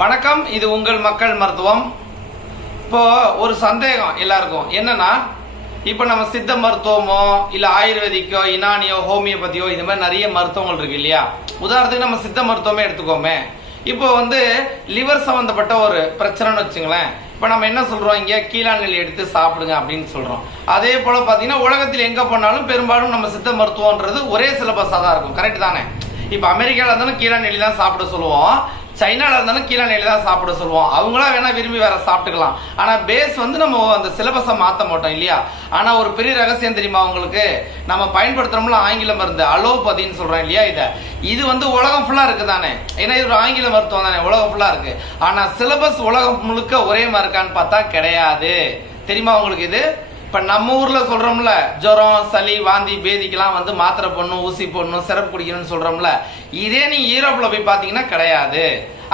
வணக்கம் இது உங்கள் மக்கள் மருத்துவம். இப்போ ஒரு சந்தேகம் எல்லாருக்கும். என்னன்னா இப்போ நம்ம சித்த மருத்துவமோ இல்லை ஆயுர்வேதிக்கோ இனானியோ ஹோமியோபதியோ இது மாதிரி நிறைய மருத்துவங்கள் இருக்கு இல்லையா? உதாரணத்துக்கு நம்ம சித்த மருத்துவமே எடுத்துக்கோமே. இப்போ வந்து லிவர் சம்மந்தப்பட்ட ஒரு பிரச்சனைன்னு வச்சுங்களேன். இப்போ நம்ம என்ன சொல்கிறோம் இங்கே? கீழாநெல்லி எடுத்து சாப்பிடுங்க அப்படின்னு சொல்கிறோம் அதே போல் பார்த்தீங்கன்னா உலகத்தில் எங்கே போனாலும் பெரும்பாலும் நம்ம சித்த மருத்துவம்ன்றது ஒரே சிலபஸாக தான் இருக்கும். கரெக்ட் தானே? இப்போ அமெரிக்காவில் இருந்தாலும் கீழாநெல்லி தான் சாப்பிட சொல்லுவோம். சைனாவில் இருந்தாலும் கீழே நிலையில தான் சாப்பிட சொல்லுவோம். அவங்களா வேணால் விரும்பி வேற சாப்பிட்டுக்கலாம். ஆனால் பேஸ் வந்து நம்ம அந்த சிலபஸை மாற்ற மாட்டோம் இல்லையா? ஆனால் ஒரு பெரிய ரகசியம் தெரியுமா உங்களுக்கு? நம்ம பயன்படுத்துறோம்ல ஆங்கில மருந்து அலோபதின்னு சொல்கிறோம் இல்லையா இதை? இது வந்து உலகம் ஃபுல்லாக இருக்குது தானே ஏன்னா இது ஒரு ஆங்கில மருத்துவம் தானே? உலகம் ஃபுல்லாக இருக்குது ஆனால் சிலபஸ் உலகம் முழுக்க ஒரே மாதிரி இருக்கான்னு பார்த்தா கிடையாது. தெரியுமா உங்களுக்கு இது? இப்ப நம்ம ஊர்ல சொல்றோம்ல ஜுரம் சளி வாந்தி பேதிக்கெல்லாம் வந்து மாத்திரை போடணும் ஊசி போடணும் சிறப்பு குடிக்கணும்னு சொல்றோம்ல இதே நீ ஈரோப்பில் போய் பாத்தீங்கன்னா கிடையாது.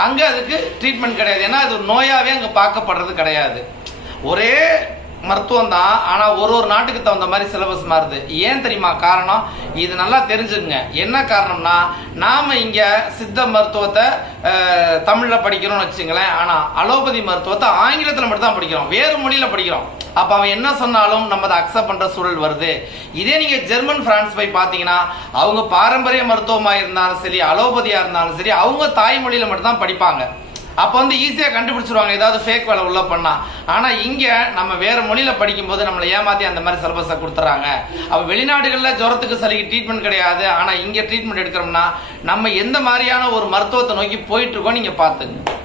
அங்க அதுக்கு ட்ரீட்மெண்ட் கிடையாது. ஏன்னா அது நோயாகவே நோயாவே அங்க பார்க்கப்படுறது கிடையாது. ஒரே மருத்துவம் தான் ஆனா ஒரு ஒரு நாட்டுக்கு தகுந்த மாதிரி சிலபஸ் மாறுது. ஏன் தெரியுமா? காரணம் இது நல்லா தெரிஞ்சுங்க என்ன காரணம்னா நாம இங்க சித்த மருத்துவத்தை தமிழில் தமிழ்ல படிக்கிறோம்னு வச்சுங்களேன் ஆனா அலோபதி மருத்துவத்தை ஆங்கிலத்துல மட்டும்தான் படிக்கிறோம். வேறு மொழியில படிக்கிறோம். அப்ப அவன் என்ன சொன்னாலும் நம்ம அதை அக்செப்ட் பண்ற சூழல் வருது. இதே நீங்க ஜெர்மன் பிரான்ஸ் போய் பாத்தீங்கன்னா அவங்க பாரம்பரிய மருத்துவமா இருந்தாலும் சரி அலோபதியா இருந்தாலும் சரி அவங்க தாய்மொழியில மட்டும்தான் படிப்பாங்க. அப்போ வந்து ஈஸியாக கண்டுபிடிச்சிருவாங்க ஏதாவது ஃபேக் வேலை உள்ள பண்ணா. ஆனால் இங்கே நம்ம வேற மொழியில் படிக்கும்போது நம்மளை ஏமாத்தி அந்த மாதிரி சிலபஸை கொடுத்துறாங்க. அப்போ வெளிநாடுகளில் ஜுரத்துக்கு சளிக்கு ட்ரீட்மெண்ட் கிடையாது. ஆனால் இங்கே ட்ரீட்மெண்ட் எடுக்கிறோம்னா நம்ம எந்த மாதிரியான ஒரு மருத்துவத்தை நோக்கி போயிட்டு இருக்கோம் நீங்கள் பார்த்துங்க